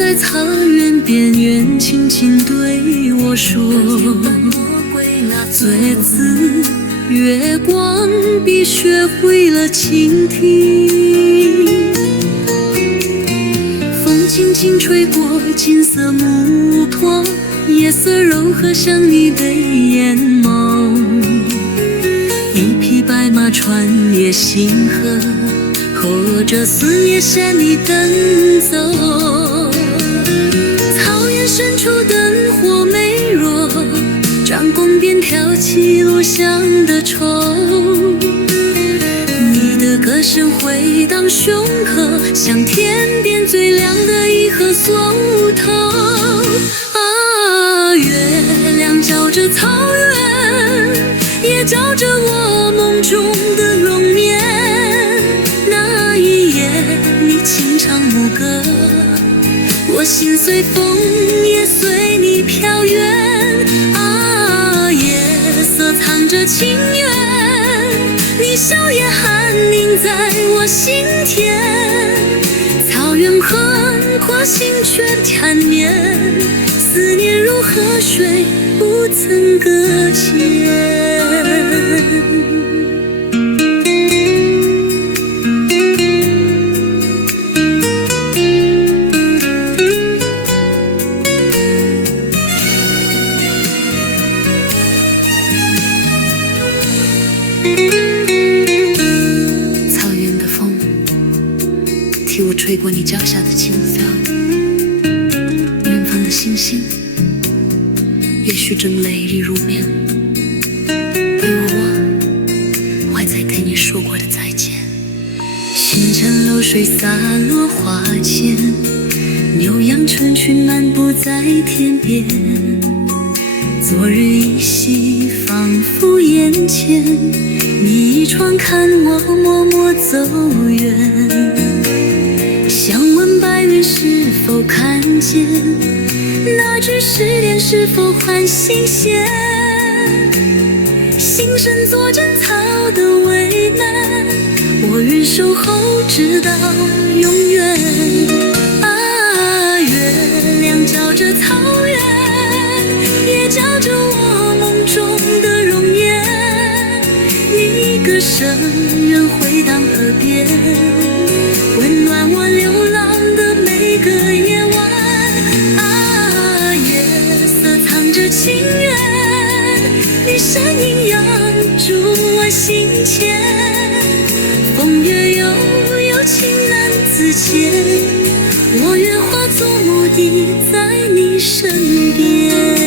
在草原边缘，轻轻对我说：最次月光比学会了倾听，风轻轻吹过金色木托，夜色柔和像你的眼眸，一匹白马穿越星河，和着思念山里奔走。草原深处灯火微弱，张弓便挑起落响的愁，你的歌声回荡胸口，像天边最亮的一颗锁头。啊，月亮照着草原，也照着我梦中的容颜。那一夜你轻唱牧歌，我心随风也随你飘远。藏着情缘，你笑靥寒凝在我心田。草原横跨心却缠绵，思念如河水不曾搁浅。草原的风替我吹过你脚下的青草，远方的星星也许正泪已入眠，而我还在跟你说过的再见。星辰流水洒落花间，牛羊成群漫步在天边，昨日依稀仿佛眼前，你一窗看我默默走远。想问白云是否看见，那句誓言是否还新鲜？心生作针草的为难，我愿守候直到永远。啊，月亮照着草原，也照着我梦中的容颜，你歌声仍回荡耳边，温暖我流浪的每个夜晚。啊，夜色藏着情缘，你身影扬住我心间，风月悠悠，情难自牵，我愿化作牧笛在你身边。